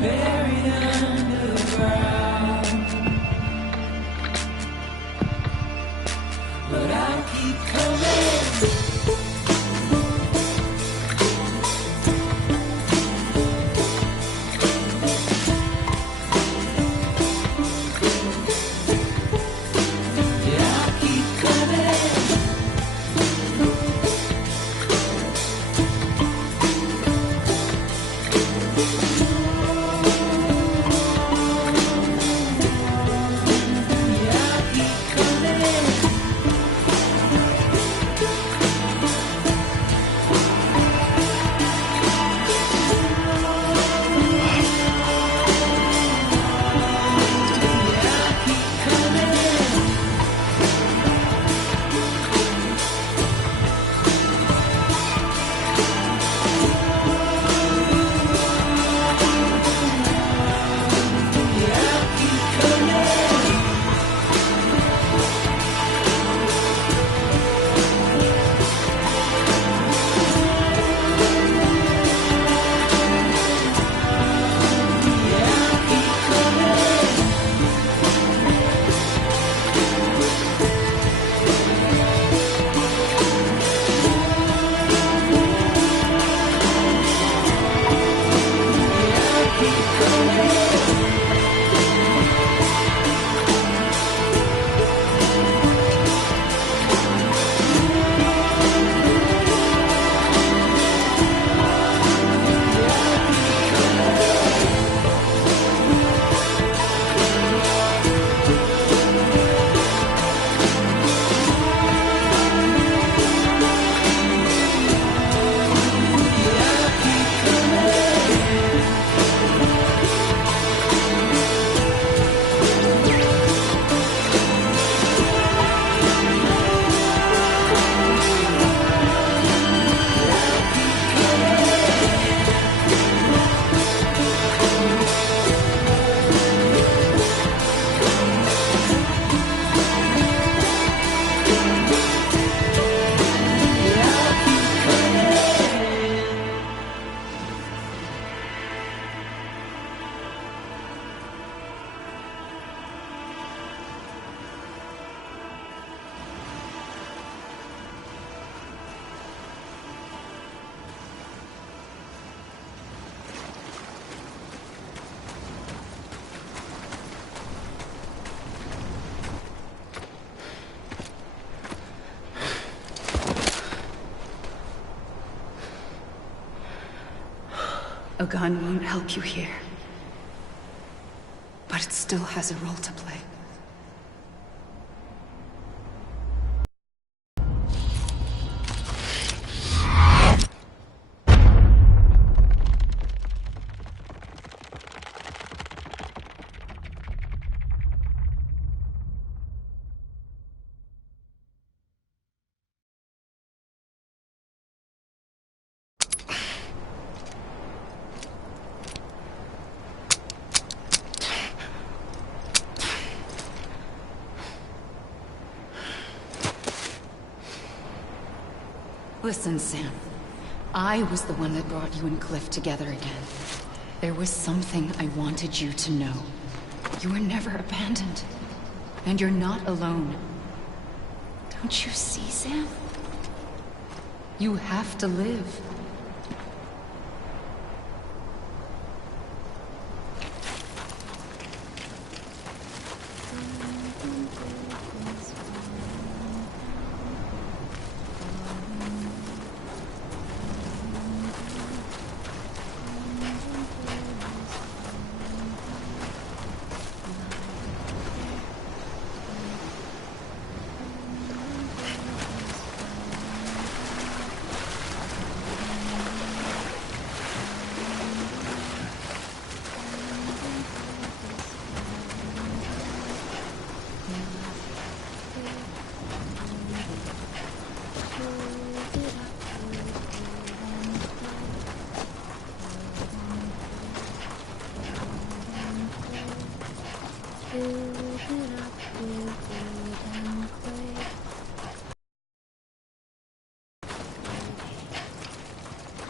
buried underground. But I'll keep coming. A gun won't help you here. But it still has a role to play. Listen, Sam. I was the one that brought you and Cliff together again. There was something I wanted you to know. You were never abandoned. And you're not alone. Don't you see, Sam? You have to live.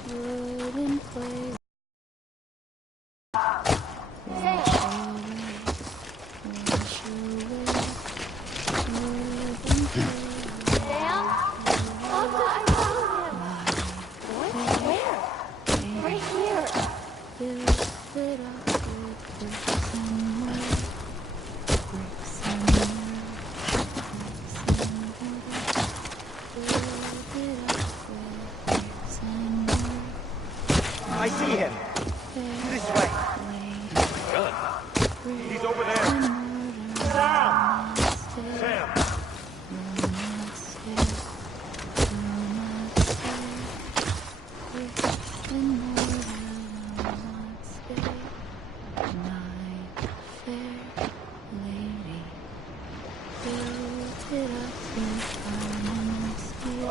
Wooden play. I see him. This way. He's over there. Sam! Sam!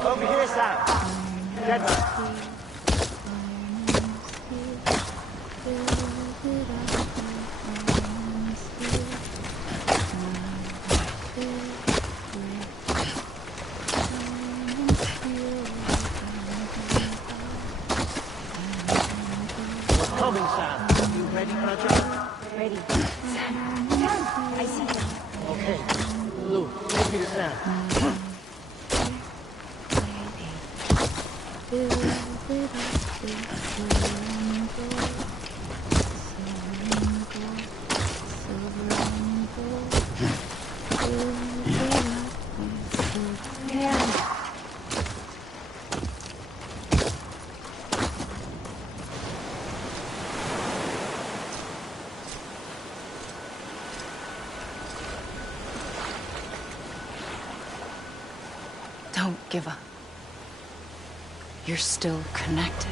Over here, Sam. Dead man. We're coming, Sam. You ready, Roger? Ready. Sam. Sam. I see you. Okay. Lou, take me to Sam. Don't give up. You're still connected.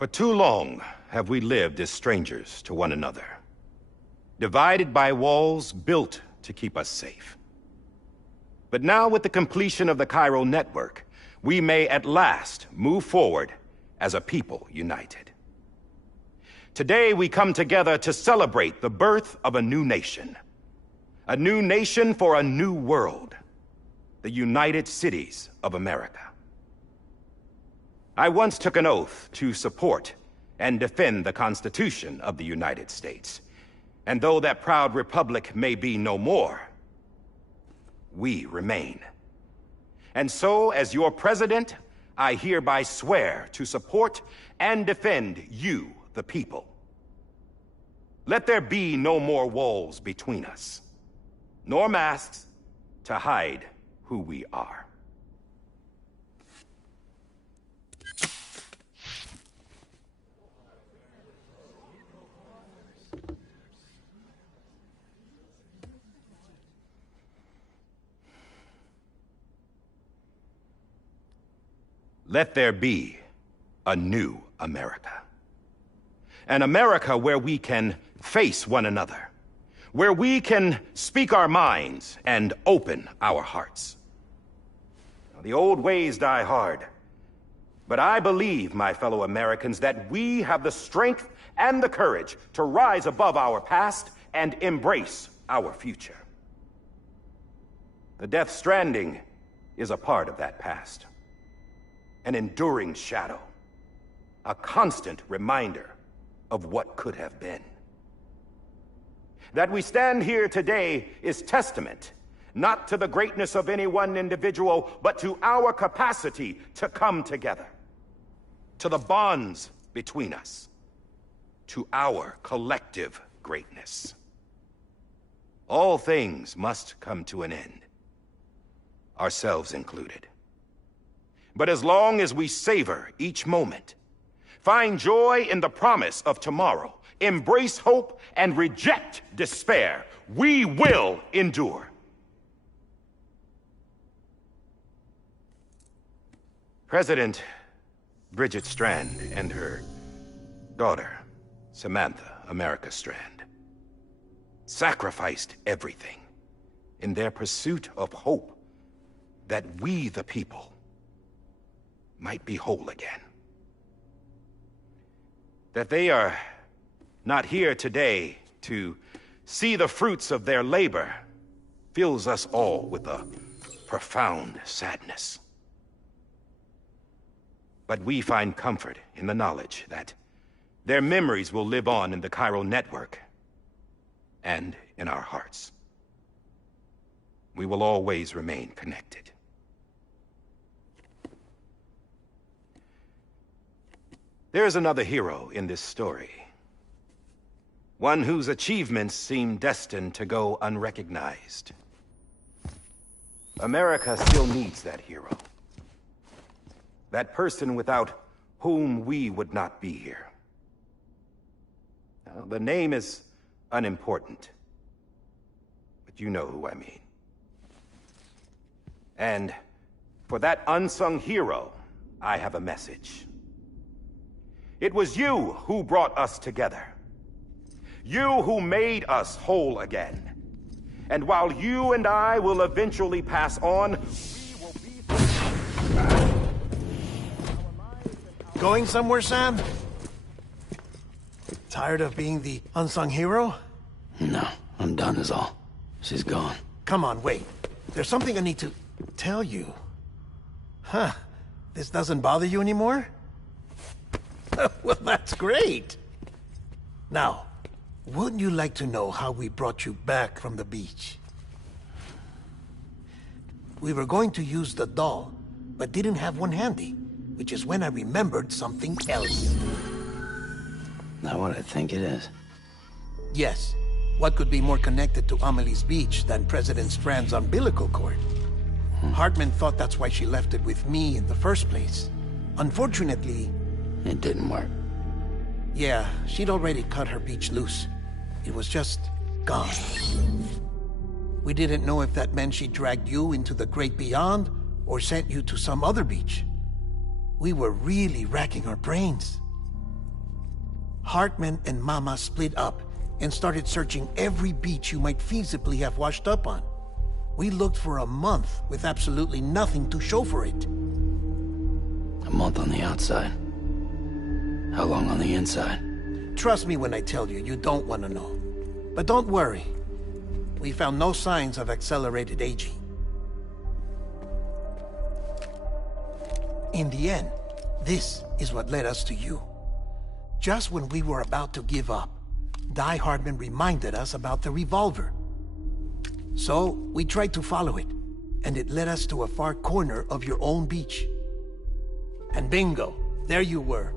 For too long have we lived as strangers to one another. divided by walls built to keep us safe. But now, with the completion of the Chiral network, we may at last move forward as a people united. Today, we come together to celebrate the birth of a new nation. A new nation for a new world. The United Cities of America. I once took an oath to support and defend the Constitution of the United States. And though that proud republic may be no more, we remain. And so, as your president, I hereby swear to support and defend you, the people. Let there be no more walls between us, nor masks to hide who we are. Let there be a new America. An America where we can face one another, where we can speak our minds and open our hearts. The old ways die hard, but I believe, my fellow Americans, that we have the strength and the courage to rise above our past and embrace our future. The Death Stranding is a part of that past. An enduring shadow, a constant reminder of what could have been. That we stand here today is testament, not to the greatness of any one individual, but to our capacity to come together, to the bonds between us, to our collective greatness. All things must come to an end, ourselves included. But as long as we savor each moment, find joy in the promise of tomorrow, embrace hope, and reject despair, we will endure. President Bridget Strand and her daughter, Samantha America Strand, sacrificed everything in their pursuit of hope that we, the people, might be whole again. That they are not here today to see the fruits of their labor fills us all with a profound sadness. But we find comfort in the knowledge that their memories will live on in the Chiral network and in our hearts. We will always remain connected. There's another hero in this story. One whose achievements seem destined to go unrecognized. America still needs that hero. That person without whom we would not be here. Now, the name is unimportant, but you know who I mean. And for that unsung hero, I have a message. It was you who brought us together. You who made us whole again. And while you and I will eventually pass on, we will be... Going somewhere, Sam? Tired of being the unsung hero? No, I'm done is all. She's gone. Come on, wait. There's something I need to tell you. Huh. This doesn't bother you anymore? Well, that's great. Now, wouldn't you like to know how we brought you back from the beach? We were going to use the doll, but didn't have one handy, which is when I remembered something else. Not what I think it is. Yes. What could be more connected to Amelie's beach than President Strand's umbilical cord? Hartman thought that's why she left it with me in the first place. Unfortunately... It didn't work. Yeah, she'd already cut her beach loose. It was just gone. We didn't know if that meant she dragged you into the great beyond, or sent you to some other beach. We were really racking our brains. Hartman and Mama split up, and started searching every beach you might feasibly have washed up on. We looked for a month with absolutely nothing to show for it. A month on the outside. How long on the inside? Trust me when I tell you, you don't want to know. But don't worry. We found no signs of accelerated aging. In the end, this is what led us to you. Just when we were about to give up, Die Hardman reminded us about the revolver. So, we tried to follow it, and it led us to a far corner of your own beach. And bingo, there you were.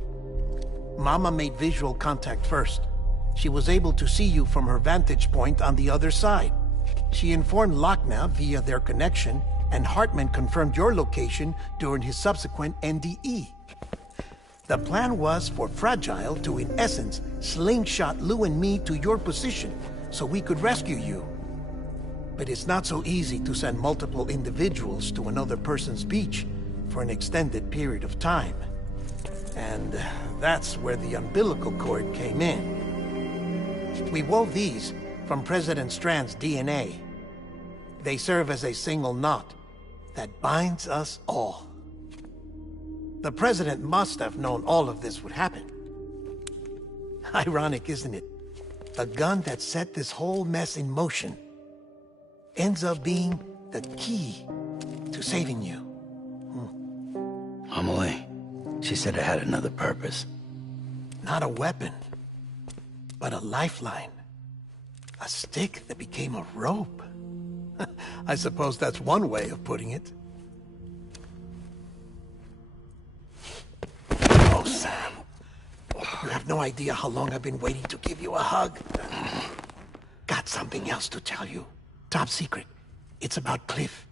Mama made visual contact first. She was able to see you from her vantage point on the other side. She informed Locknaw via their connection, and Hartman confirmed your location during his subsequent NDE. The plan was for Fragile to, in essence, slingshot Lou and me to your position so we could rescue you. But it's not so easy to send multiple individuals to another person's beach for an extended period of time. And that's where the umbilical cord came in. We wove these from President Strand's DNA. They serve as a single knot that binds us all. The President must have known all of this would happen. Ironic, isn't it? The gun that set this whole mess in motion ends up being the key to saving you. Amelie, she said it had another purpose. Not a weapon, but a lifeline. A stick that became a rope. I suppose that's one way of putting it. Oh, Sam. You have no idea how long I've been waiting to give you a hug. Got something else to tell you. Top secret. It's about Cliff.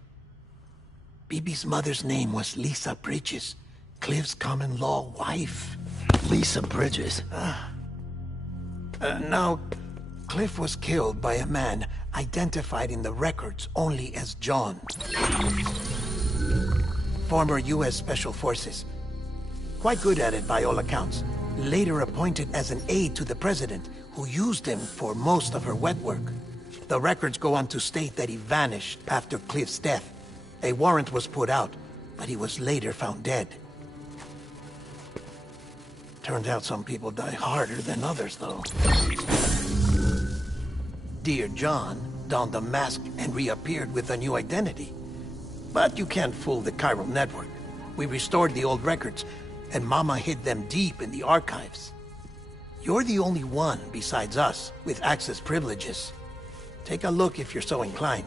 Bibi's mother's name was Lisa Bridges, Cliff's common-law wife. Lisa Bridges? Now, Cliff was killed by a man identified in the records only as John. Former U.S. Special Forces. Quite good at it by all accounts. Later appointed as an aide to the president, who used him for most of her wet work. The records go on to state that he vanished after Cliff's death. A warrant was put out, but he was later found dead. Turns out some people die harder than others, though. Dear John donned a mask and reappeared with a new identity. But you can't fool the chiral network. We restored the old records, and Mama hid them deep in the archives. You're the only one, besides us, with access privileges. Take a look if you're so inclined.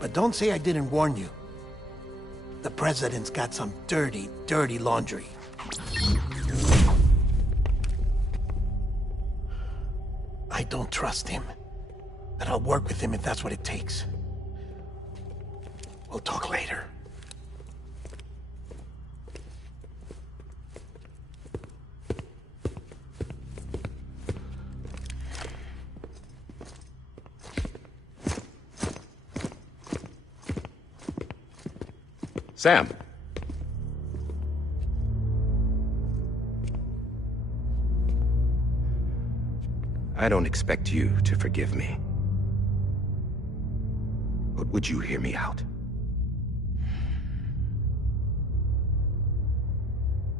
But don't say I didn't warn you. The President's got some dirty, dirty laundry. I don't trust him, but I'll work with him if that's what it takes. We'll talk later. Sam. I don't expect you to forgive me. But would you hear me out?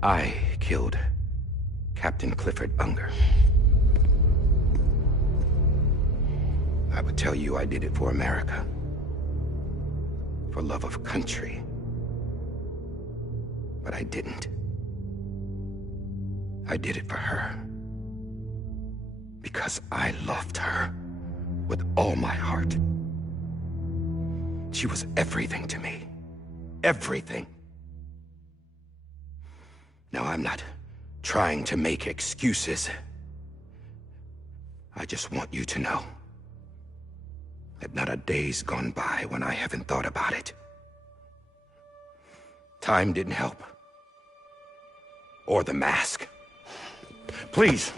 I killed Captain Clifford Unger. I would tell you I did it for America. For love of country. But I didn't. I did it for her. Because I loved her with all my heart. She was everything to me. Everything. Now, I'm not trying to make excuses. I just want you to know that not a day's gone by when I haven't thought about it. Time didn't help. Or the mask. Please,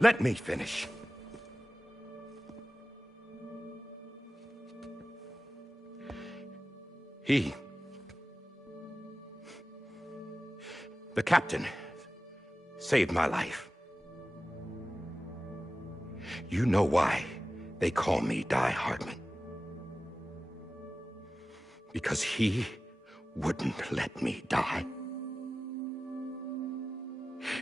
let me finish. The captain saved my life. You know why they call me Die Hardman? Because he wouldn't let me die.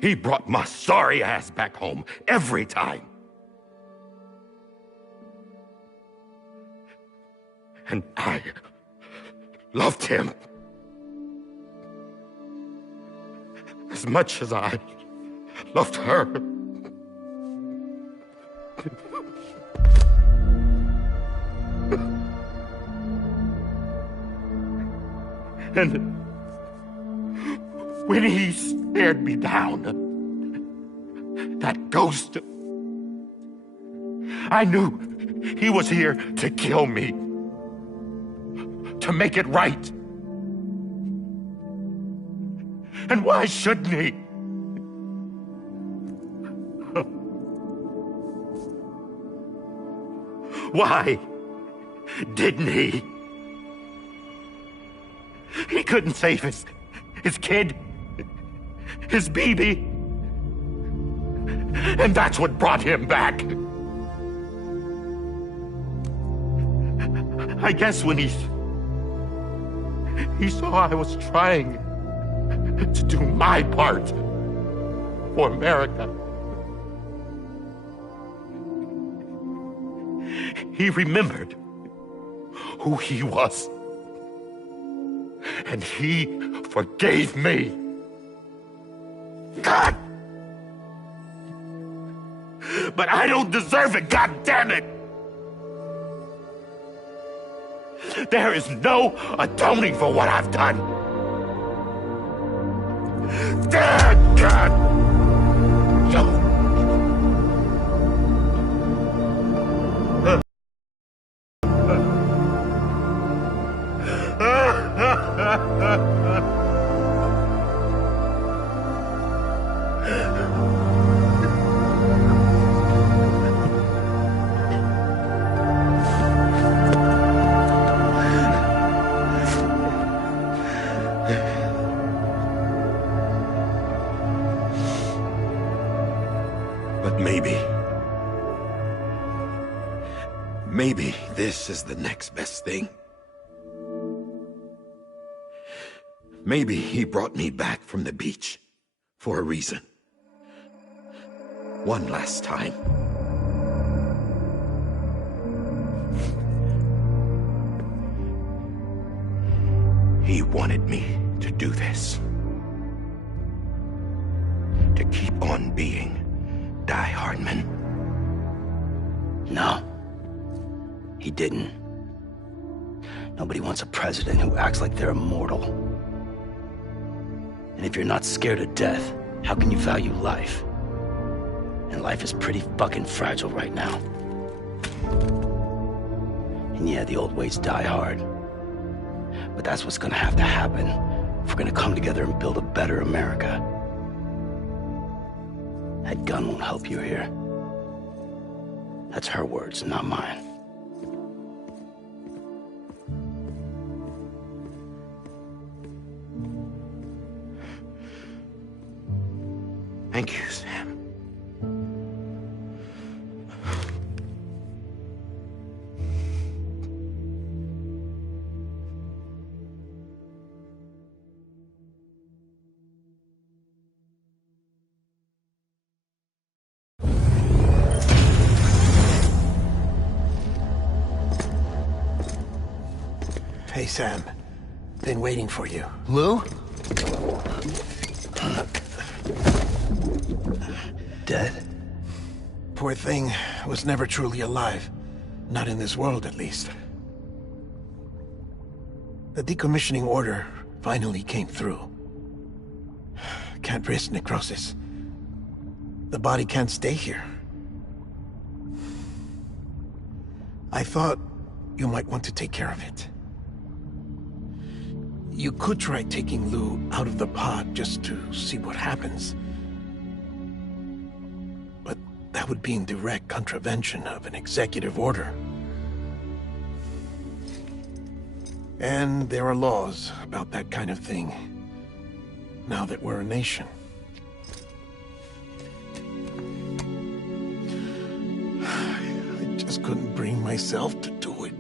He brought my sorry ass back home every time. And I loved him as much as I loved her. And when he stared me down, that ghost, I knew he was here to kill me, to make it right. And why shouldn't he? Why didn't he? He couldn't save his kid, his baby. And that's what brought him back. I guess when he saw I was trying to do my part for America, he remembered who he was. And he forgave me. God! But I don't deserve it, God damn it! There is no atoning for what I've done. God! No. But maybe this is the next best thing. Maybe he brought me back from the beach for a reason. One last time. He wanted me to do this. To keep on being Die Hardman. No. He didn't. Nobody wants a president who acts like they're immortal. And if you're not scared of death, how can you value life? And life is pretty fucking fragile right now. And yeah, the old ways die hard. But that's what's gonna have to happen if we're gonna come together and build a better America. That gun won't help you here. That's her words, not mine. Thank you, Sam. Hey, Sam. Been waiting for you. Lou? Dead? Poor thing was never truly alive. Not in this world, at least. The decommissioning order finally came through. Can't risk necrosis. The body can't stay here. I thought you might want to take care of it. You could try taking Lou out of the pod just to see what happens. But that would be in direct contravention of an executive order. And there are laws about that kind of thing, now that we're a nation. just couldn't bring myself to do it.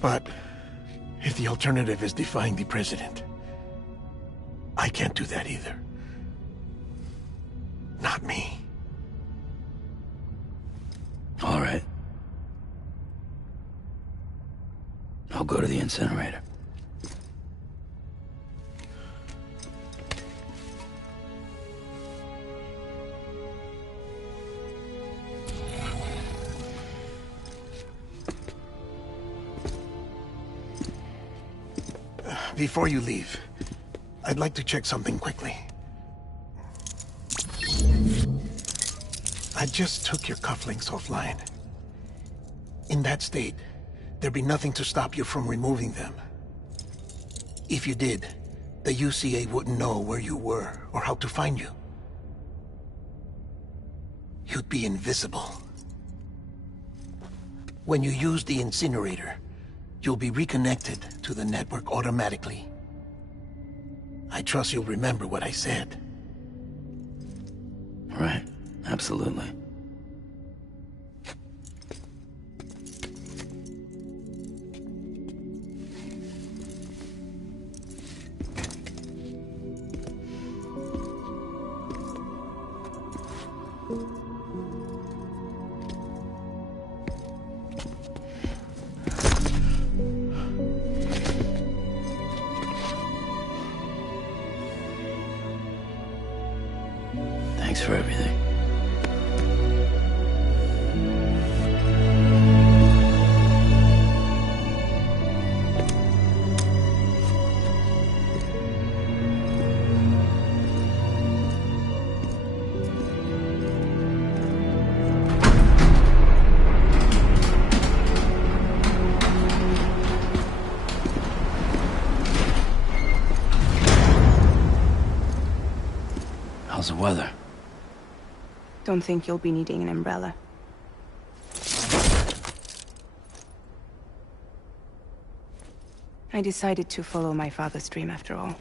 But if the alternative is defying the president, I can't do that either. Not me. All right. I'll go to the incinerator. Before you leave, I'd like to check something quickly. I just took your cufflinks offline. In that state, there'd be nothing to stop you from removing them. If you did, the UCA wouldn't know where you were or how to find you. You'd be invisible. When you use the incinerator, you'll be reconnected to the network automatically. I trust you'll remember what I said. Right. Absolutely. Thanks for everything. How's the weather? Don't think you'll be needing an umbrella. I decided to follow my father's dream after all.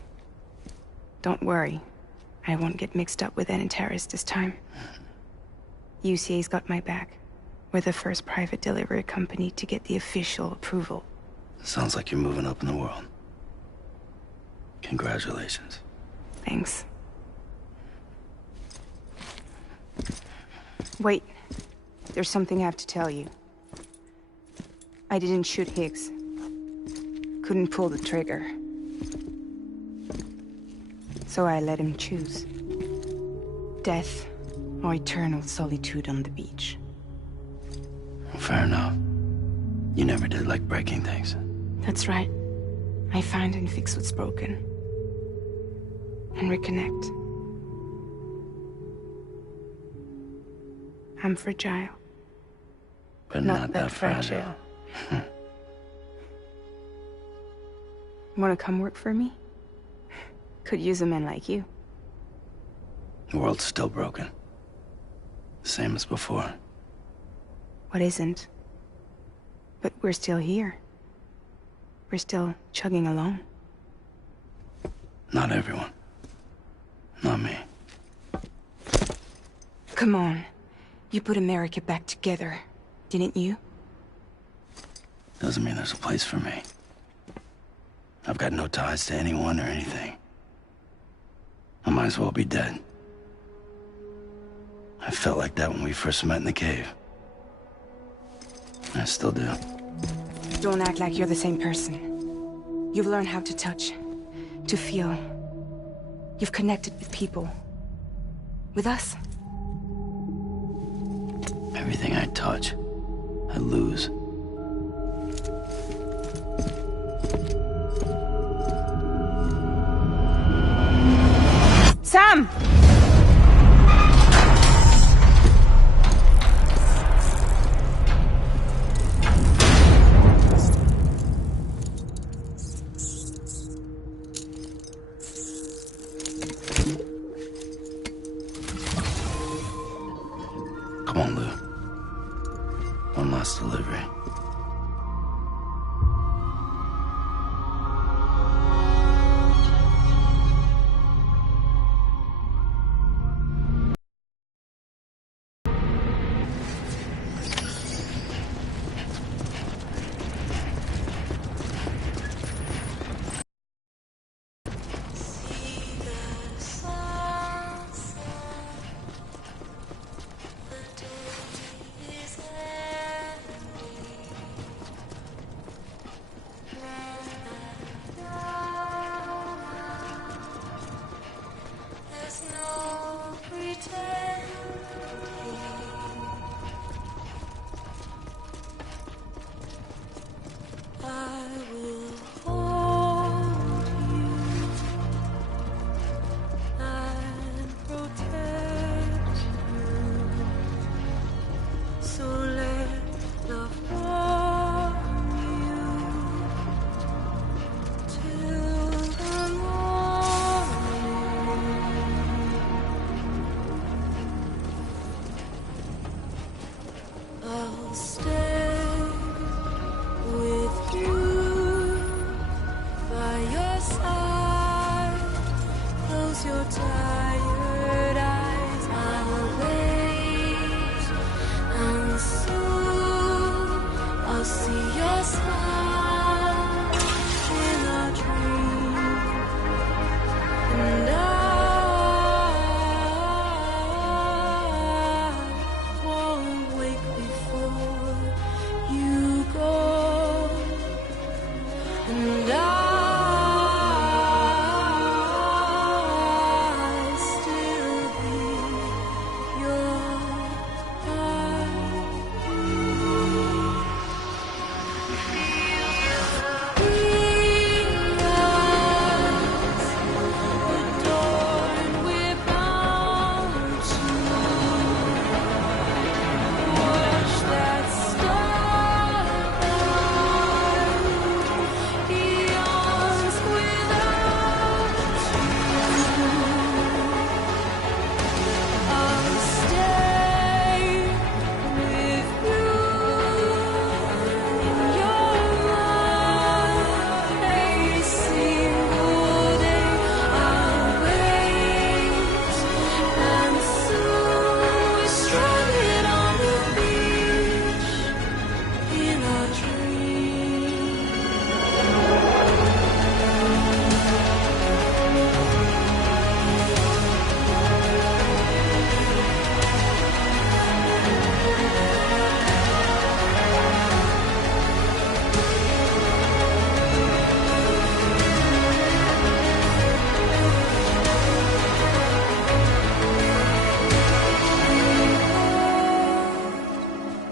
Don't worry. I won't get mixed up with any terrorists this time. UCA's got my back. We're the first private delivery company to get the official approval. Sounds like you're moving up in the world. Congratulations. Thanks. Wait. There's something I have to tell you. I didn't shoot Higgs. Couldn't pull the trigger. So I let him choose. Death or eternal solitude on the beach. Fair enough. You never did like breaking things. That's right. I find and fix what's broken. And reconnect. I'm fragile. But not that fragile. Wanna come work for me? Could use a man like you. The world's still broken. Same as before. What isn't? But we're still here. We're still chugging along. Not everyone. Not me. Come on. You put America back together, didn't you? Doesn't mean there's a place for me. I've got no ties to anyone or anything. I might as well be dead. I felt like that when we first met in the cave. I still do. Don't act like you're the same person. You've learned how to touch, to feel. You've connected with people. With us. Everything I touch, I lose. Sam! Come on, Lou. One last delivery. stay with you by your side. Close your tired eyes. I'll wait, and soon I'll see your smile in a dream, and I won't wake before you go, and I'll still be your adorned with bounty. Watch that starlight, eons without you. I'll stay with you in your mind, a single day. I'll wait, and soon we're stranded on the beach in a dream.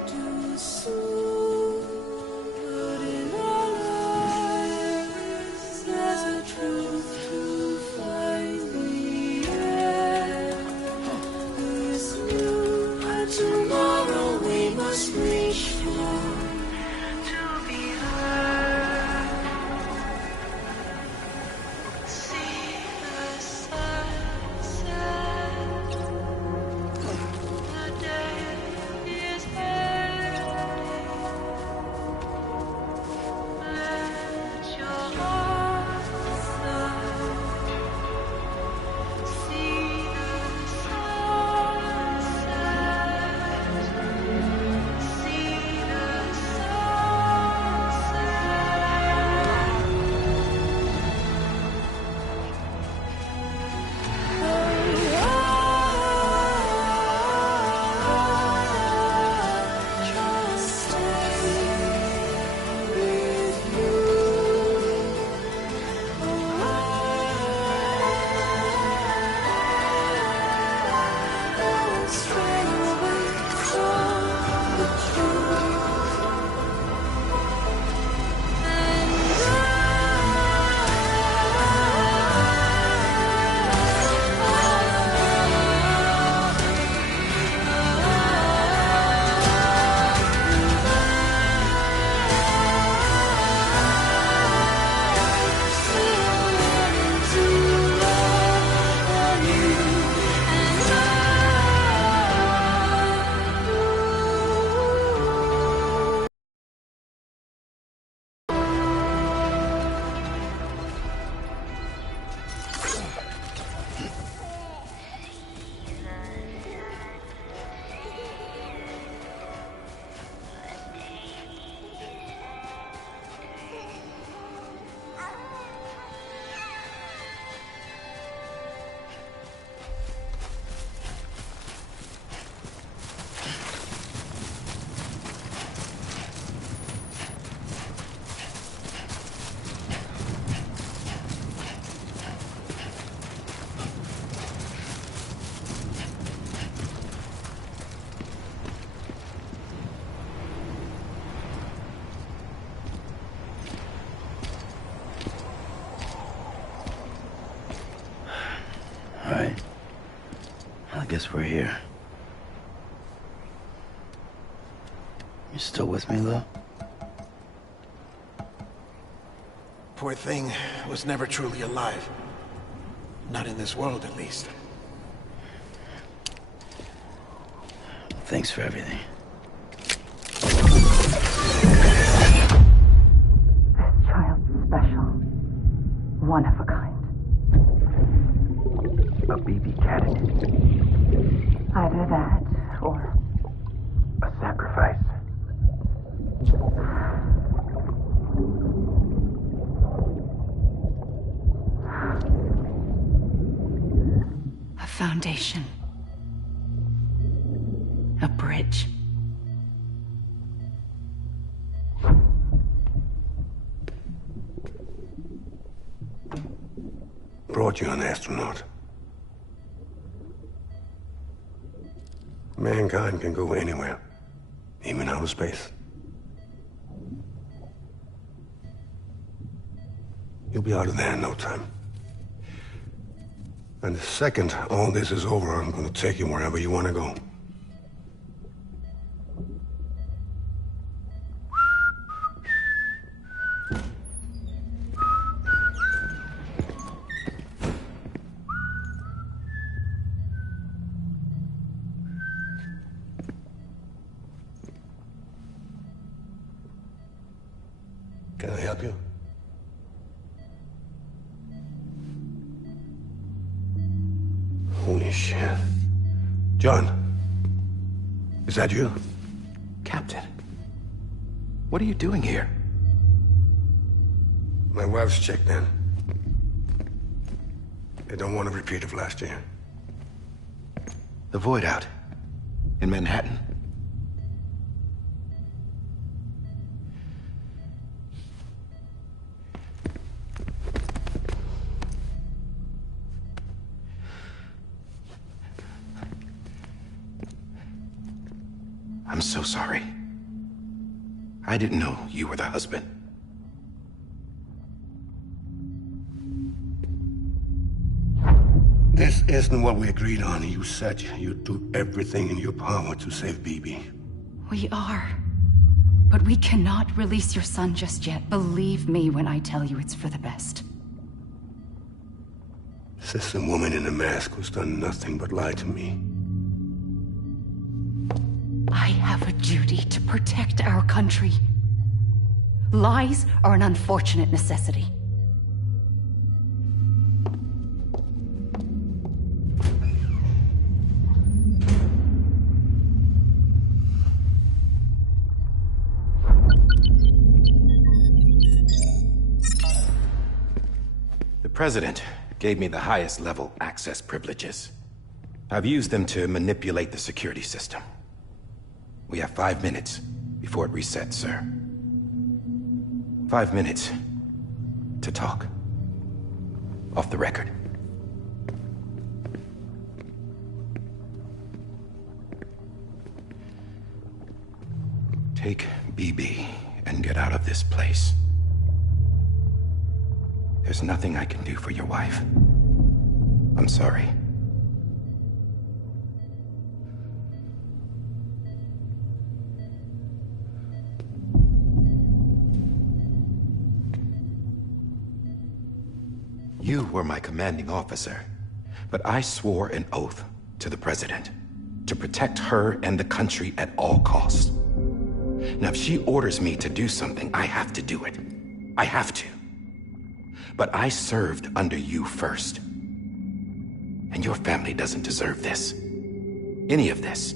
Too soon, but in our lives there's a truth to find the end. This new tomorrow we must reach for to be heard. See the sunset. The day is here. Let your heart see the sunset. See the All right. Well, I guess we're here. You still with me, Lou? Poor thing was never truly alive. Not in this world, at least. Thanks for everything. Either that, or... A sacrifice. a foundation. A bridge. Brought you an astronaut. Mankind can go anywhere, even outer space. You'll be out of there in no time. And the second all this is over, I'm gonna take you wherever you wanna go. Can I help you? Holy shit. John, is that you? Captain, what are you doing here? My wife's checked in. They don't want a repeat of last year. The Void out. In Manhattan. I'm so sorry. I didn't know you were the husband. This isn't what we agreed on. You said you'd do everything in your power to save BB. We are. But we cannot release your son just yet. Believe me when I tell you it's for the best. This is a woman in a mask who's done nothing but lie to me. I have a duty to protect our country. Lies are an unfortunate necessity. The President gave me the highest level access privileges. I've used them to manipulate the security system. We have 5 minutes before it resets, sir. 5 minutes to talk. Off the record. Take BB and get out of this place. There's nothing I can do for your wife. I'm sorry. You were my commanding officer, but I swore an oath to the President to protect her and the country at all costs. Now, if she orders me to do something, I have to do it. I have to. But I served under you first. And your family doesn't deserve this. Any of this.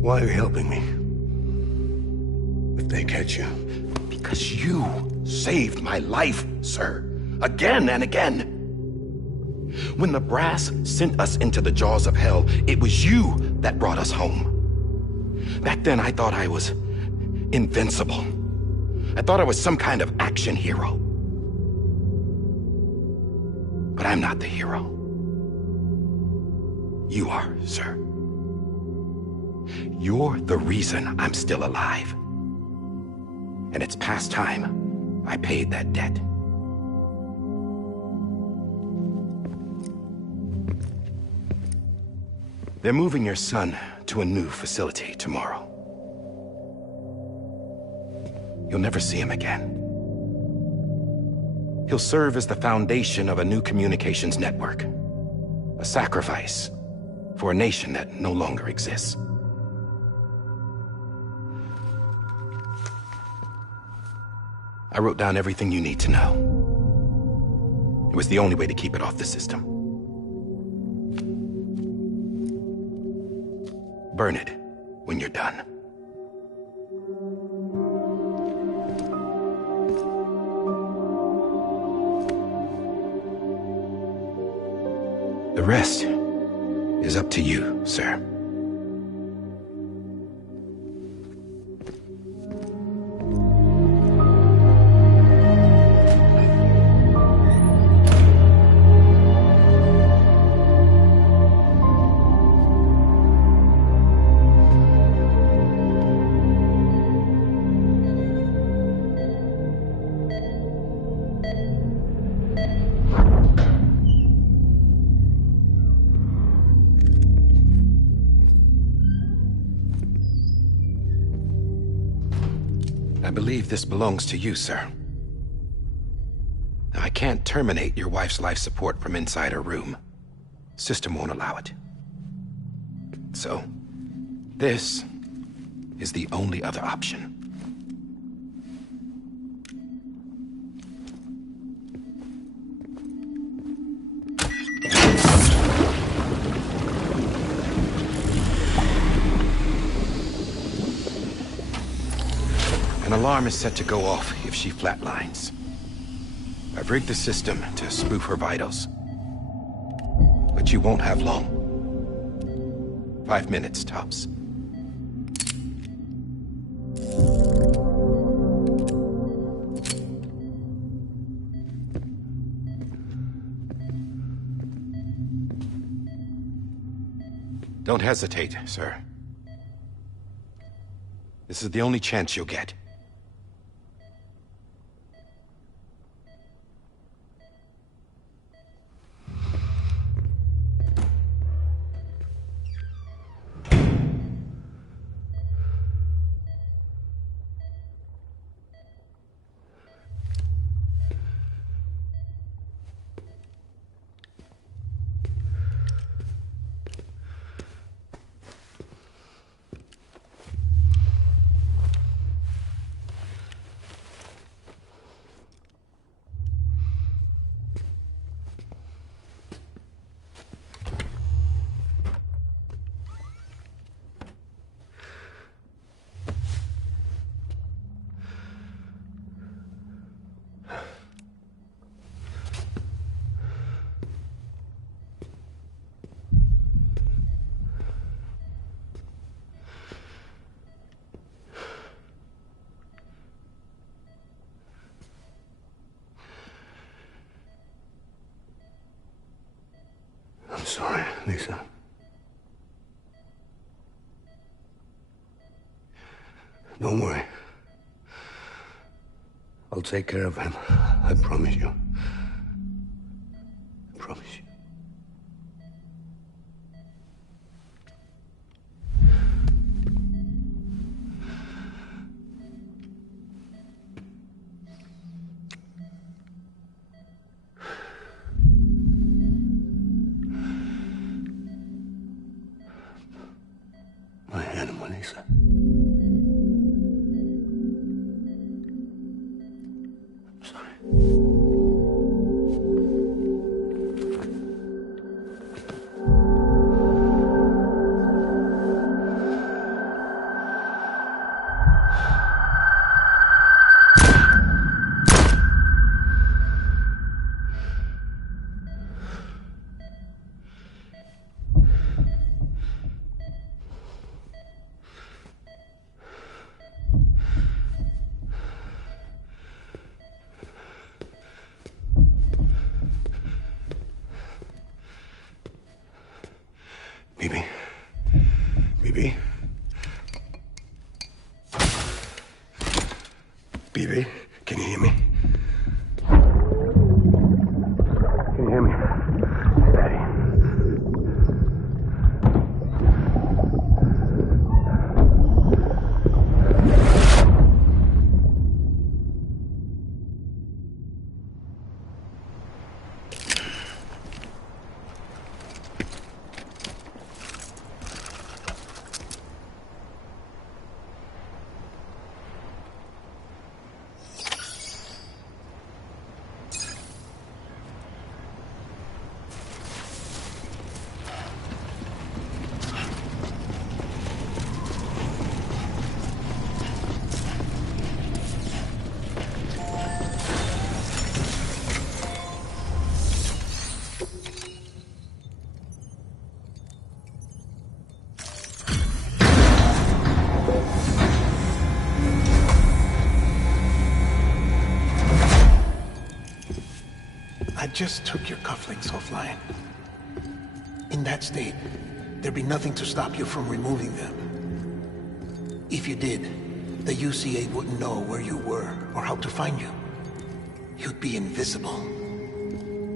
Why are you helping me? If they catch you. Because you saved my life, sir. Again and again. When the brass sent us into the jaws of hell, it was you that brought us home. Back then, I thought I was invincible. I thought I was some kind of action hero. But I'm not the hero. You are, sir. You're the reason I'm still alive. And it's past time I paid that debt. They're moving your son to a new facility tomorrow. You'll never see him again. He'll serve as the foundation of a new communications network. A sacrifice for a nation that no longer exists. I wrote down everything you need to know. It was the only way to keep it off the system. Burn it when you're done. The rest is up to you, sir. I believe this belongs to you, sir. I can't terminate your wife's life support from inside her room. System won't allow it. So, this is the only other option. An alarm is set to go off if she flatlines. I've rigged the system to spoof her vitals. But you won't have long. 5 minutes, tops. Don't hesitate, sir. This is the only chance you'll get. I'm sorry, Lisa. Don't worry. I'll take care of him. I promise you. I promise you. My animal, Lisa. I'm sorry. Bibi. Bibi. Bibi, can you hear me? Can you hear me? Daddy. just took your cufflinks offline. In that state, there'd be nothing to stop you from removing them. If you did, the UCA wouldn't know where you were or how to find you. You'd be invisible.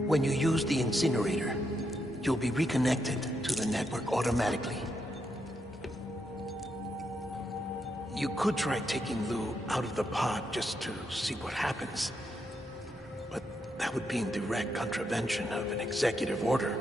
When you use the incinerator, you'll be reconnected to the network automatically. You could try taking Lou out of the pod just to see what happens. But that would be in direct contravention of an executive order.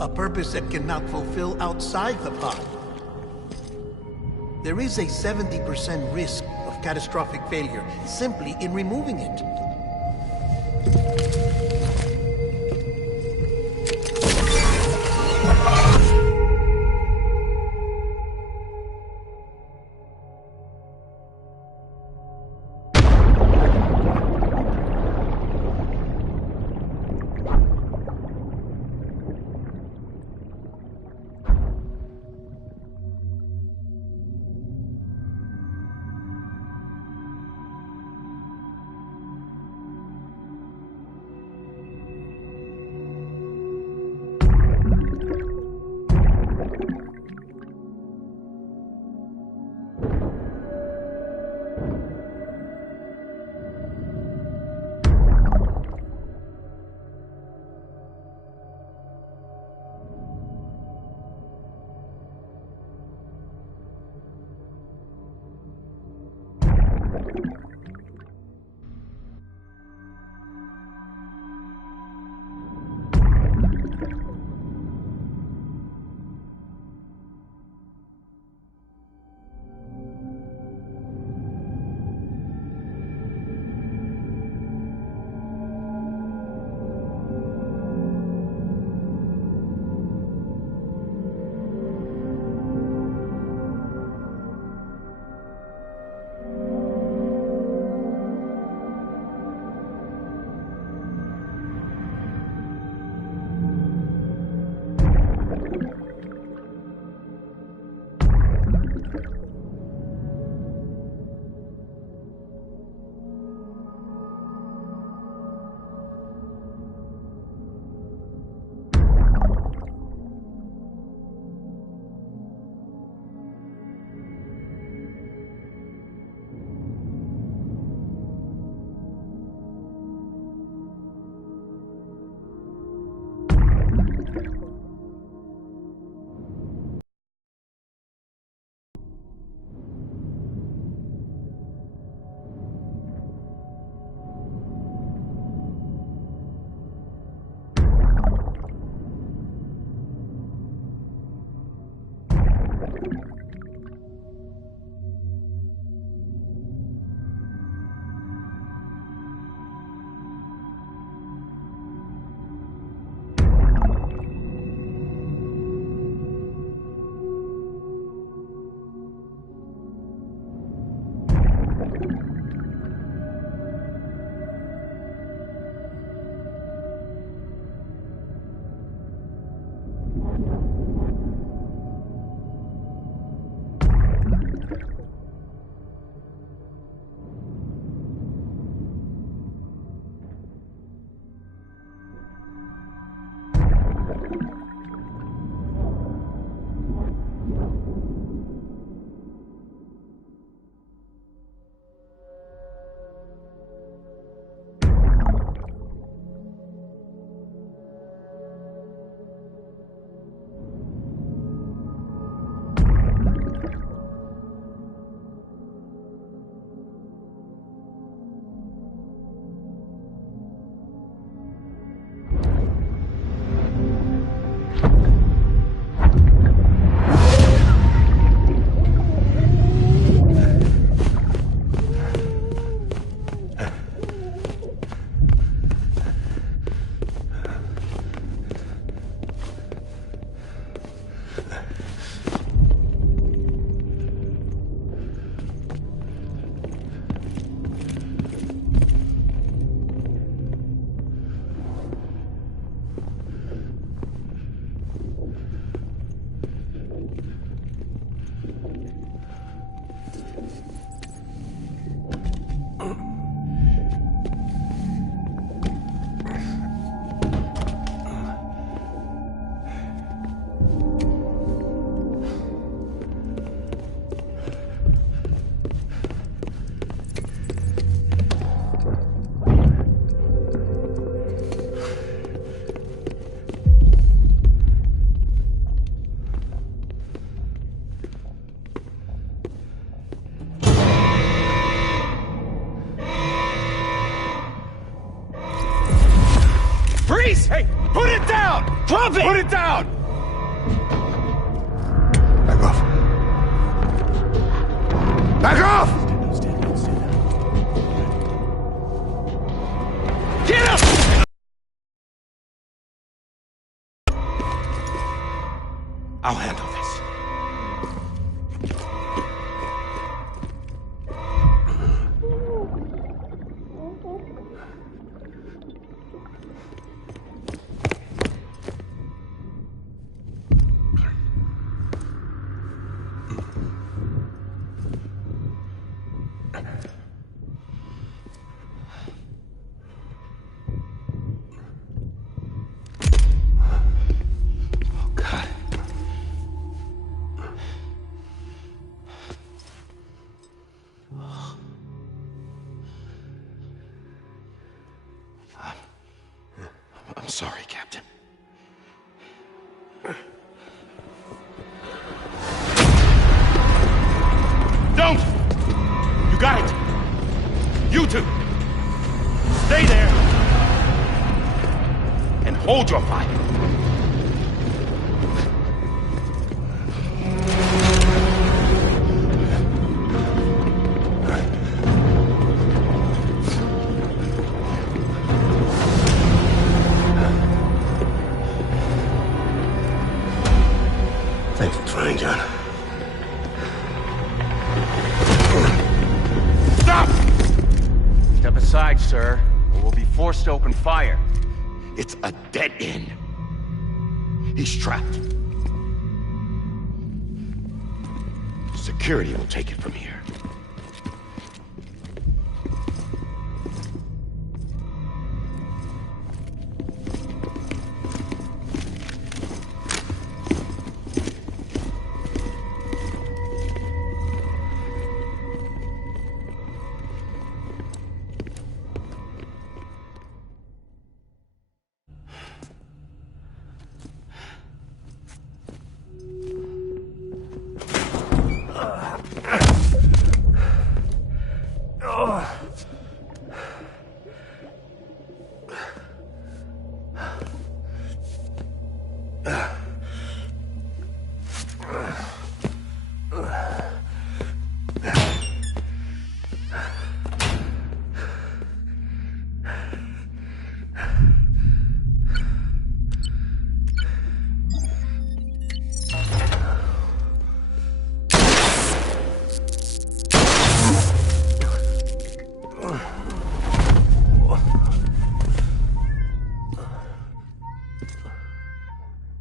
A purpose that cannot fulfill outside the pod. There is a 70% risk of catastrophic failure simply in removing it. Freeze! Hey, put it down! Drop it! Put it down! Back off. Back off! Get up! I'll handle this. Oh, God. I'm sorry, Captain. Don't! You got it! You two! Stay there! And hold your fire! Thanks for trying, John. Stop! Step aside, sir, or we'll be forced to open fire. It's a dead end. He's trapped. Security will take it from here.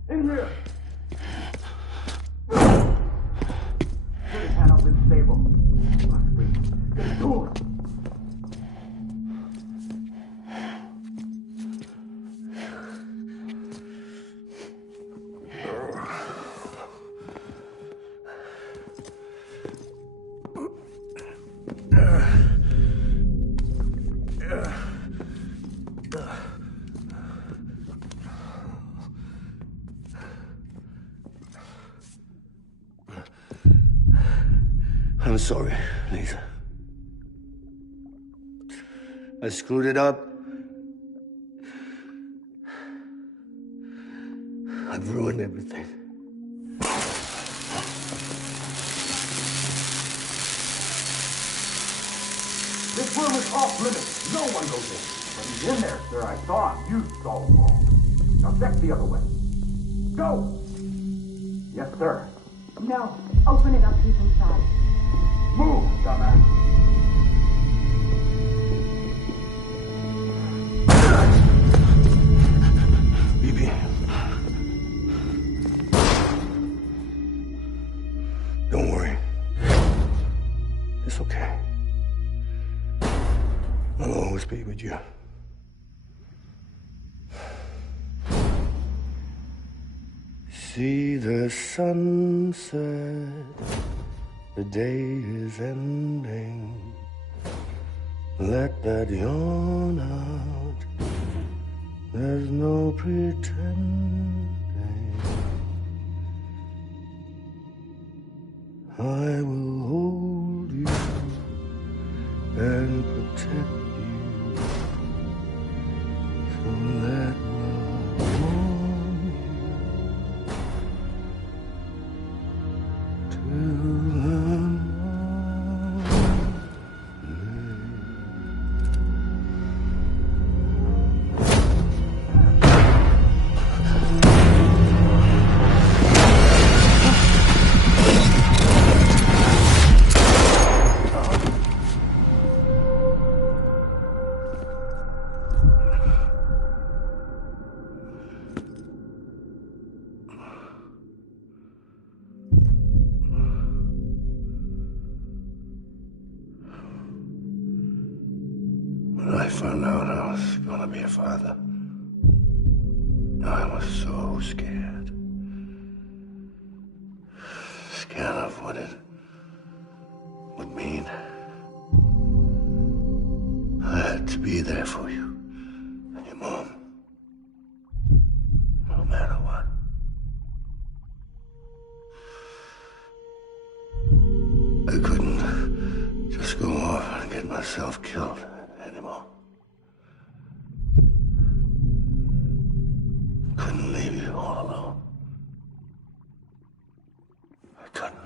In here! Put his hand up in stable. Get to him! I'm sorry, Lisa. I screwed it up. I've ruined everything. This room is off limits. No one goes in. But he's in there, sir. I saw him. You saw him all. Now check the other way. Go! Yes, sir. No. Open it up. He's inside. Move, dumbass. Bibi. Don't worry. It's okay. I'll always be with you. See the sunset. The day is ending. Let that yawn out. There's no pretending. I will hold you and protect you. So let found out I was gonna be a father, I was so scared. Scared of what it would mean. I had to be there for you and your mom, no matter what. I couldn't just go off and get myself killed anymore. Couldn't leave you all alone. I couldn't.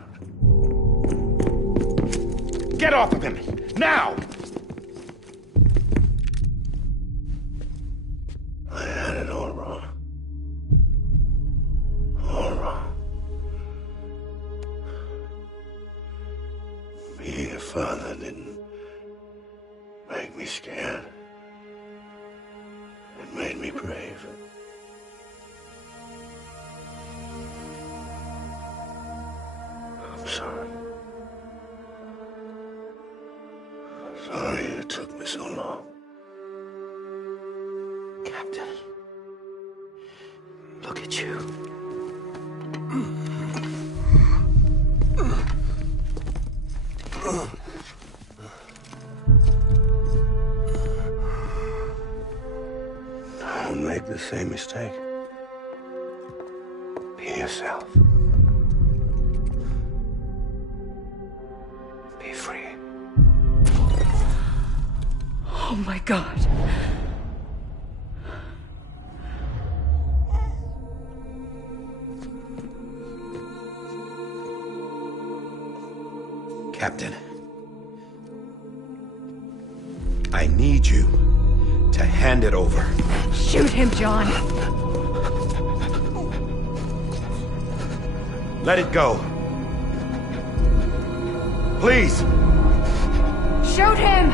Get off of him! Now! I had it all wrong. All wrong. Being a father didn't make me scared. It made me brave. I'm sorry. Sorry it took me so long. Captain, look at you. Don't make the same mistake. Be yourself. Be free. Oh my God. Captain, I need you to hand it over. Shoot him, John. Let it go. Please. Shoot him!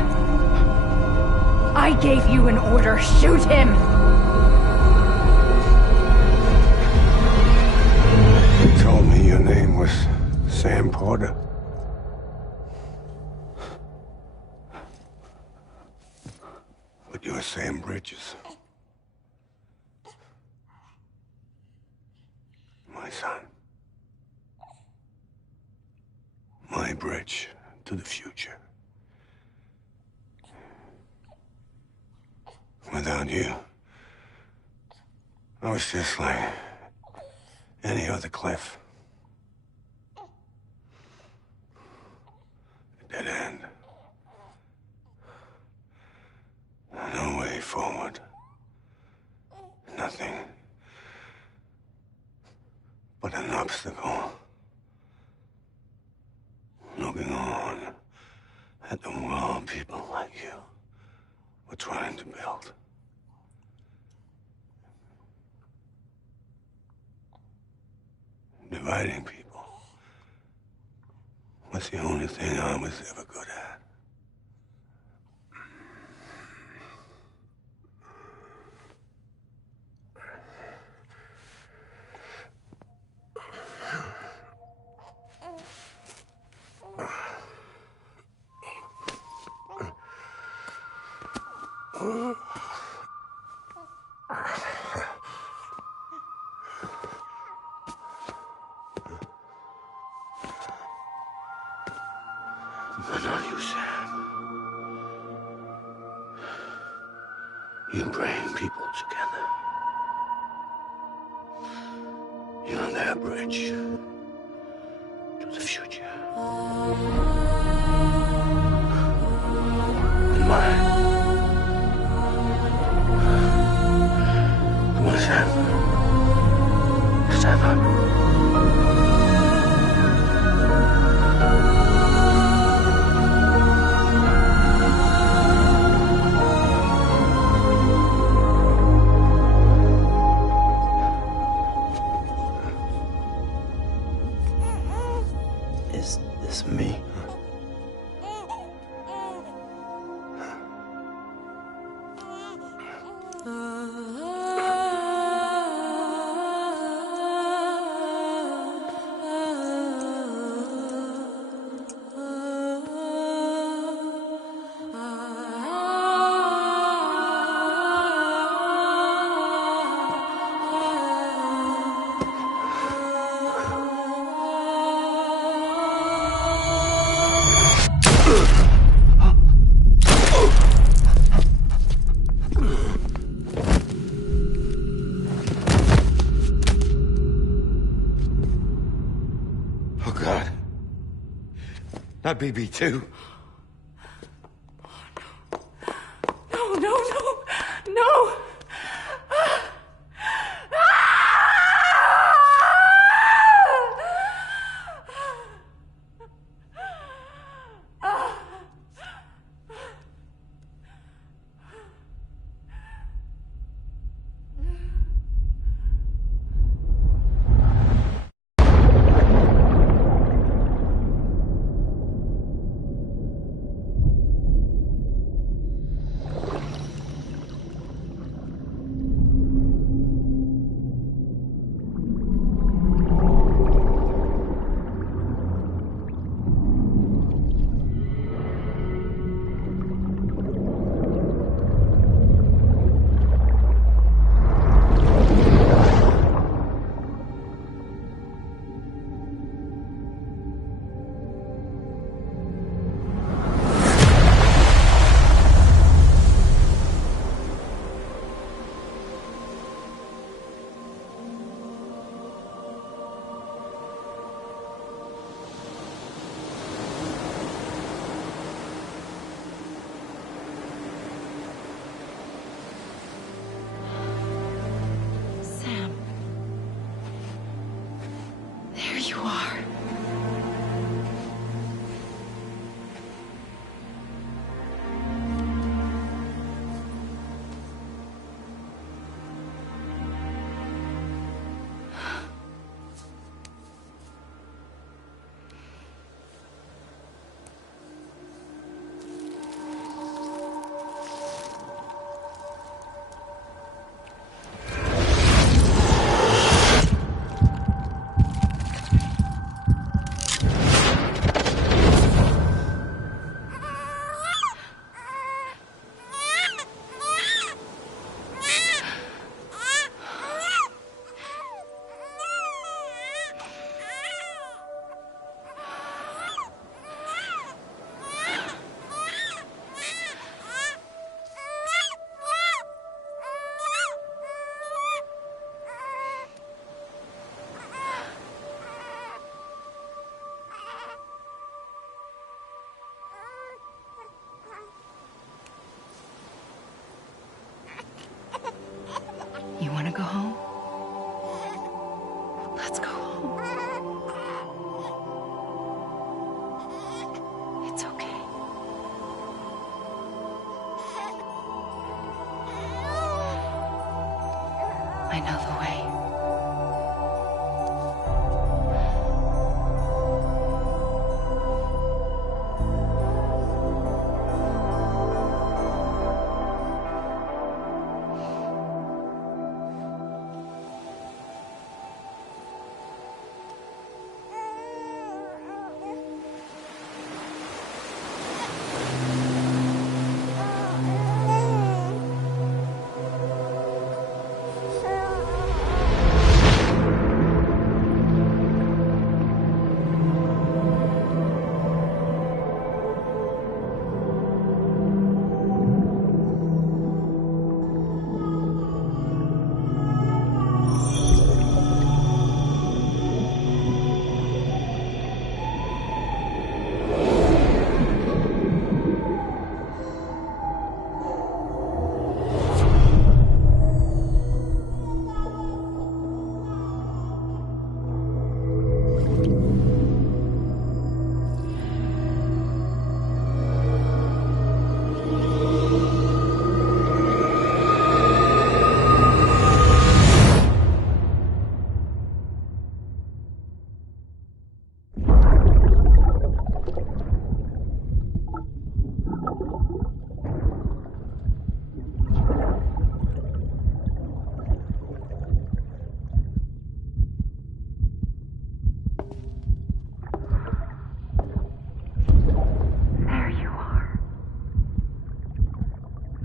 I gave you an order. Shoot him! You told me your name was Sam Porter. But you're Sam Bridges. My son. My bridge to the future. Without you, I was just like any other Cliff. A dead end. No way forward. Nothing but an obstacle. Looking on at the world people like you were trying to build. Dividing people was the only thing I was ever good at. But not you, Sam. You bring people together. You're their bridge to the future. And mine. Come on, Sam. Stand up. Not BB2. No, no, no, no! Sam. There you are. You want to go home? Let's go home. It's okay. I know the way.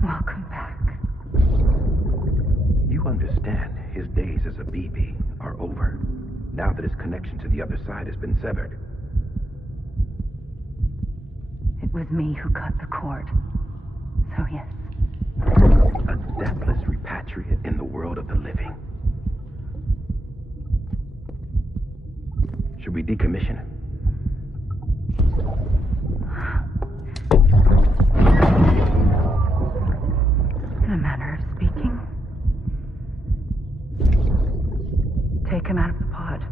Welcome back. You understand his days as a BB are over, now that his connection to the other side has been severed. It was me who cut the cord. So yes. A deathless repatriate in the world of the living. Should we decommission him? take him out of the pod.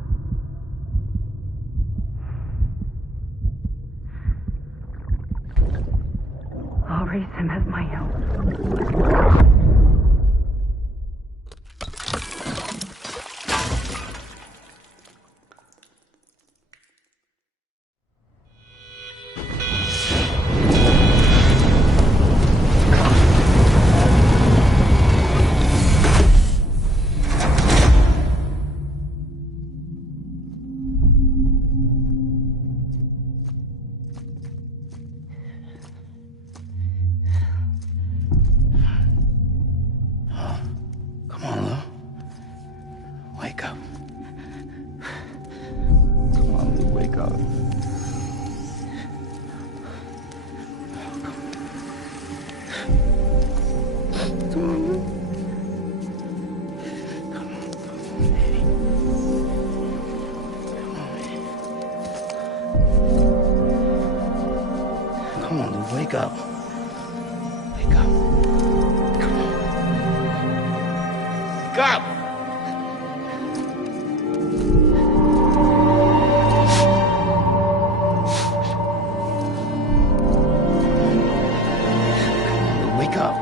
I'll raise him as my own. Come on, Lou. Wake up. Come on, Lou, wake up. Come on, Lou. Come on, baby. Come on, Lou, wake up. Wake up. Come on. Wake up! Wake up.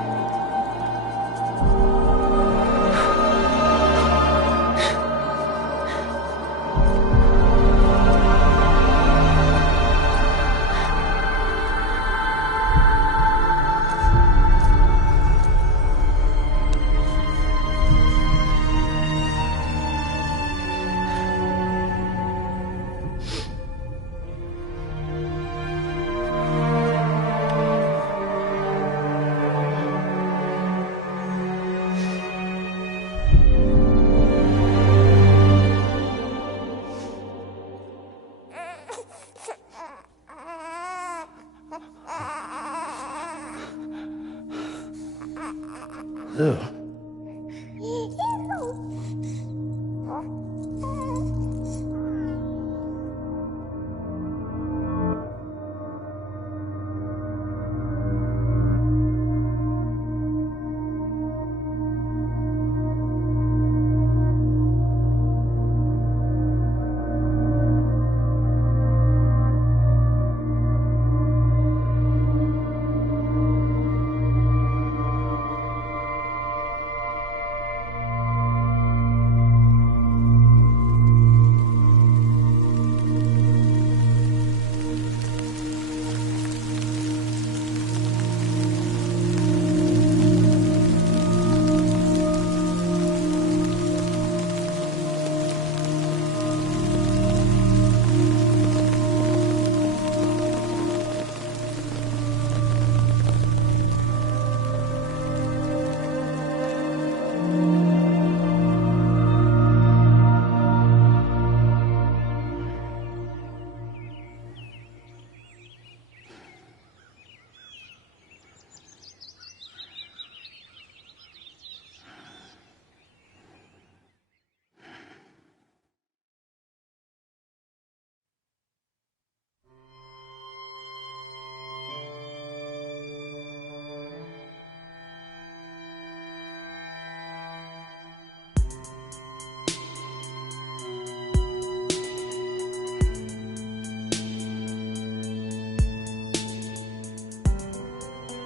Lou.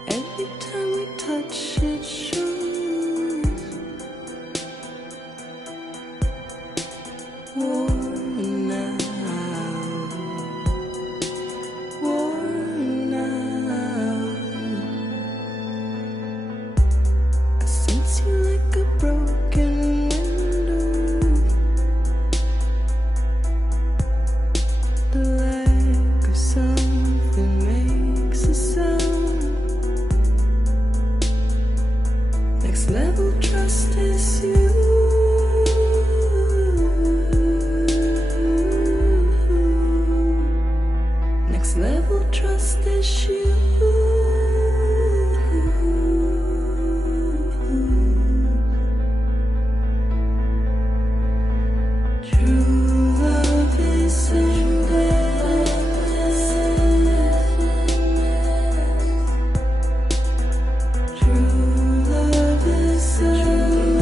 Every time we touch it shows worn out, worn out. I sense you like a broken window, the lack of something makes a sound. Next level trust is you. Next level trust is you. True love is endless. True love is endless.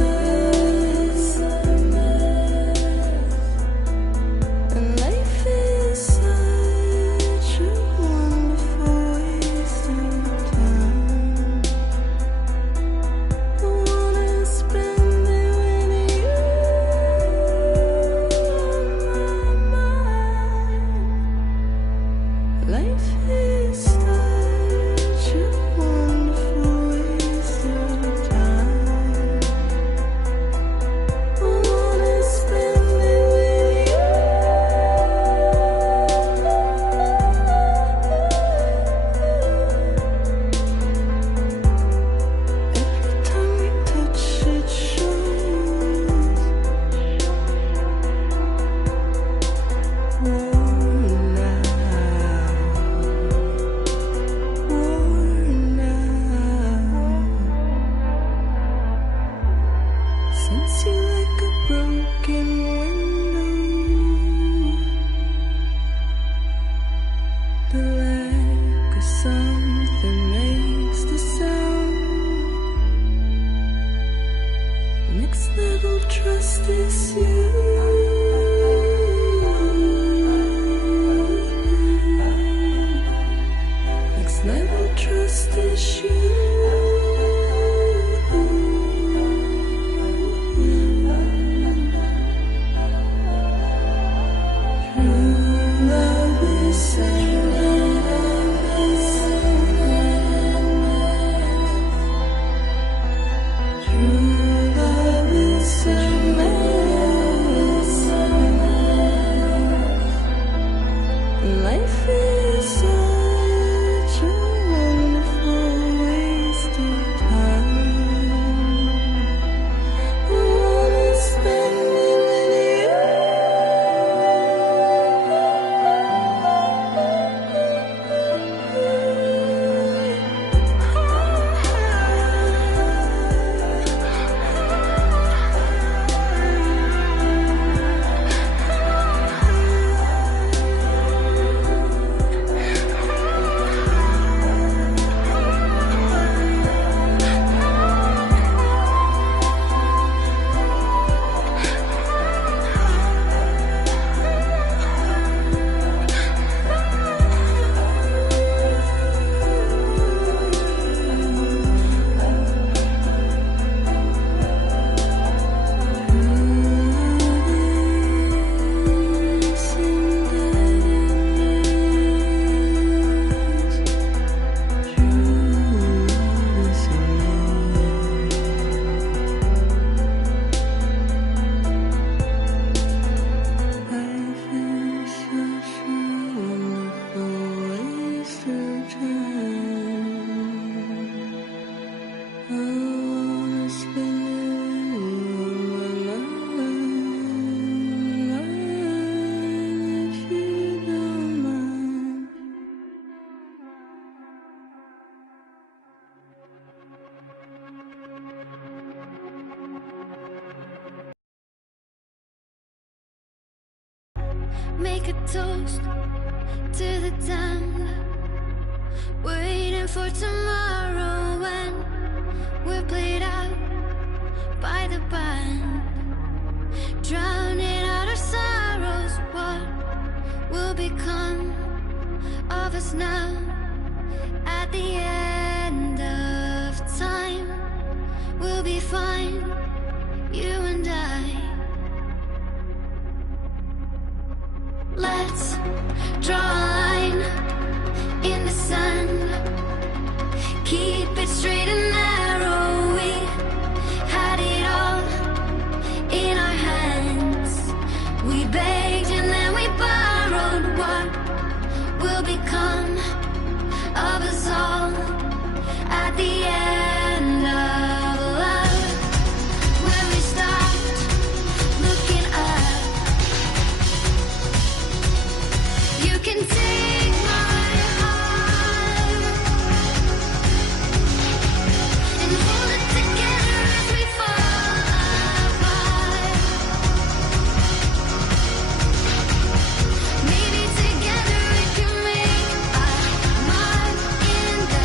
make a toast to the damned. Waiting for tomorrow when we're played out by the band. Drowning out our sorrows, what will become of us now? At the end of time, we'll be fine, you and I. Let's draw a line in the sand. Keep it straight and narrow. We had it all in our hands. We begged and then we borrowed. What will become of us all at the end of love? When we stopped looking up, you can take my heart and hold it together as we fall apart. Maybe together we can make a mark in the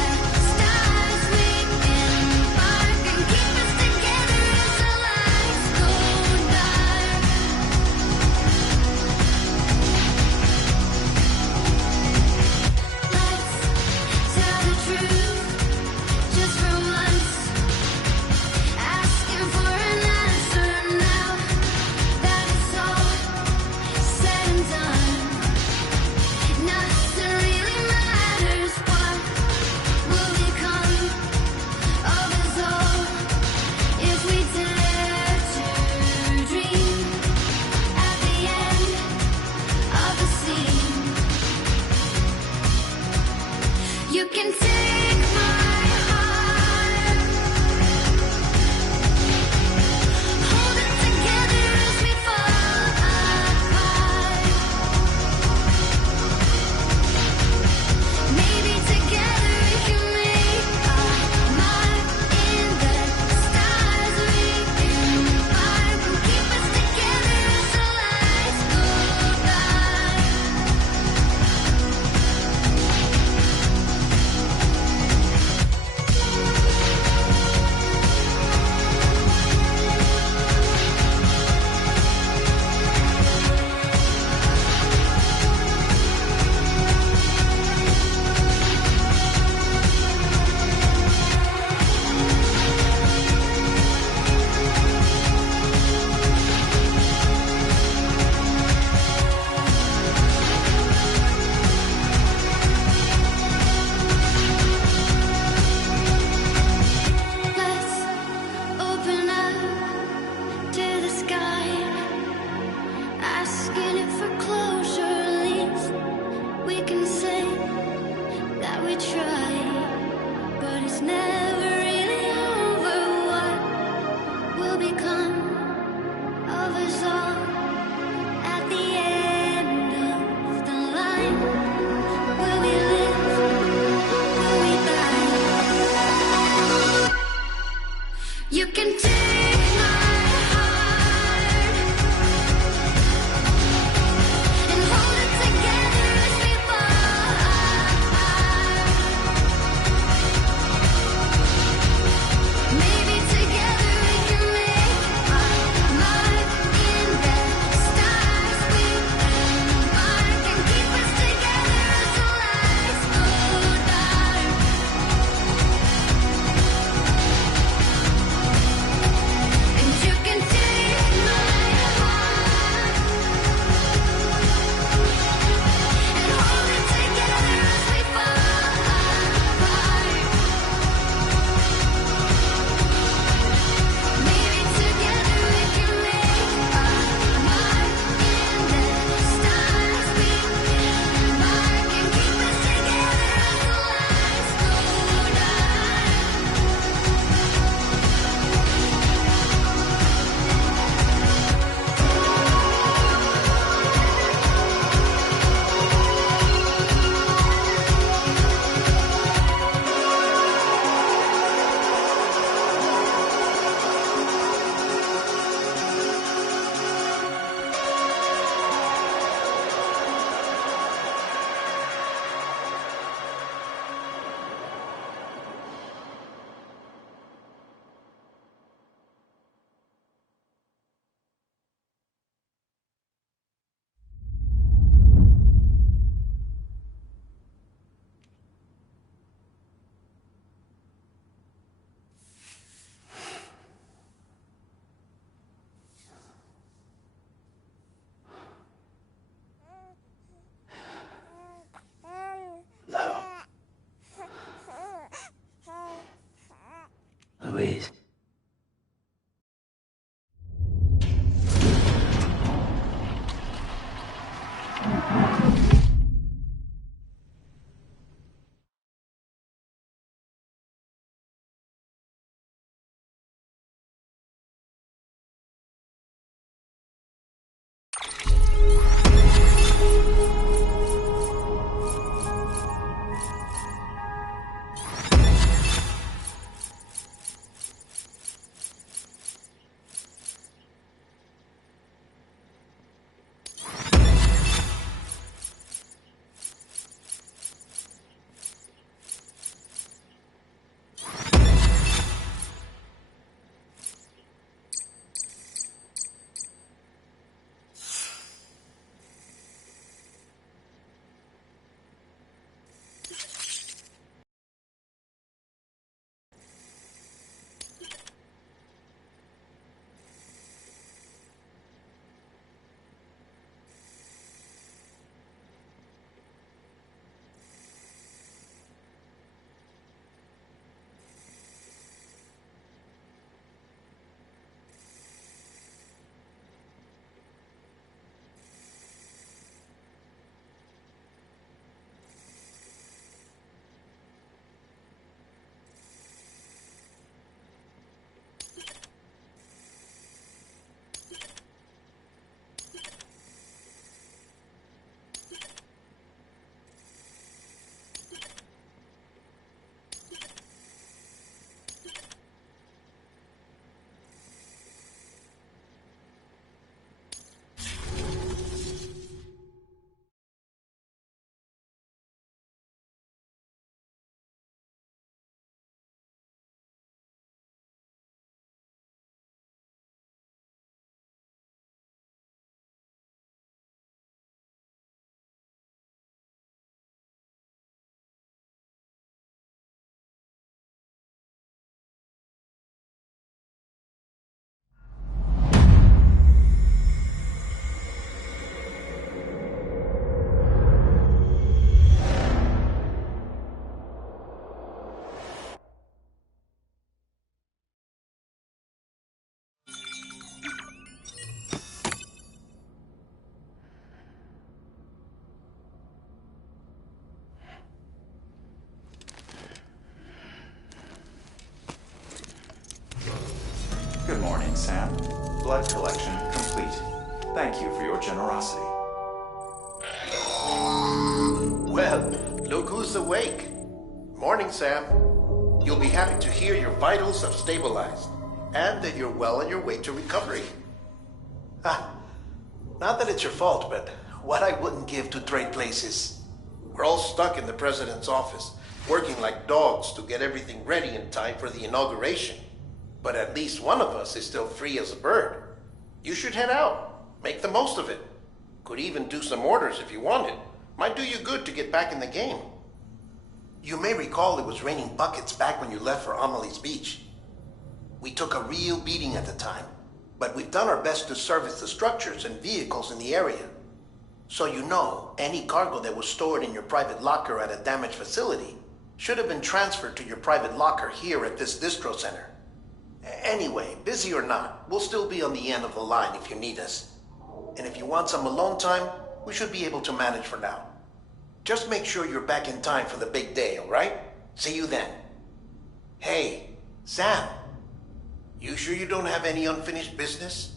blood collection complete. Thank you for your generosity. Well, look who's awake. Morning, Sam. You'll be happy to hear your vitals have stabilized, and that you're well on your way to recovery. Not that it's your fault, but what I wouldn't give to trade places. We're all stuck in the president's office, working like dogs to get everything ready in time for the inauguration. But at least one of us is still free as a bird. You should head out. Make the most of it. Could even do some orders if you wanted. Might do you good to get back in the game. You may recall it was raining buckets back when you left for Amelie's Beach. We took a real beating at the time, but we've done our best to service the structures and vehicles in the area. So you know, any cargo that was stored in your private locker at a damaged facility should have been transferred to your private locker here at this distro center. Anyway, busy or not, we'll still be on the end of the line if you need us. And if you want some alone time, we should be able to manage for now. Just make sure you're back in time for the big day, all right? See you then. Hey, Sam, you sure you don't have any unfinished business?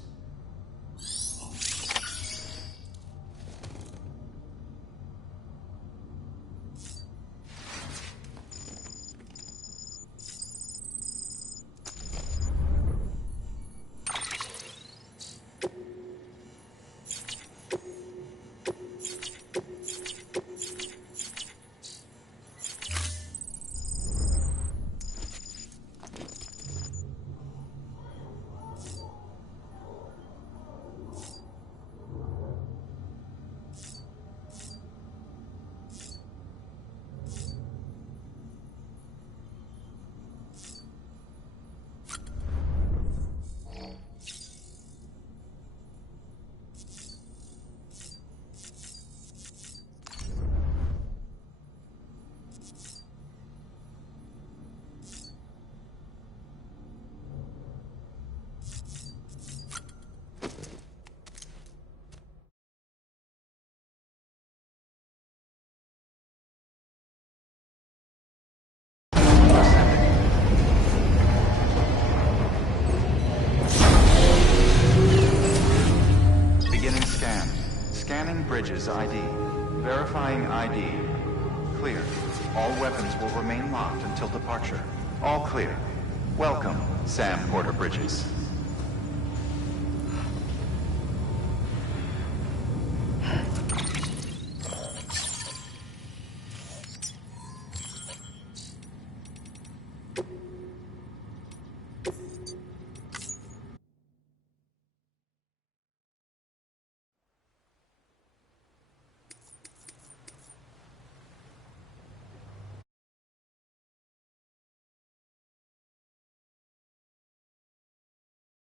Scanning Bridges ID. Verifying ID. Clear. All weapons will remain locked until departure. All clear. Welcome, Sam Porter Bridges.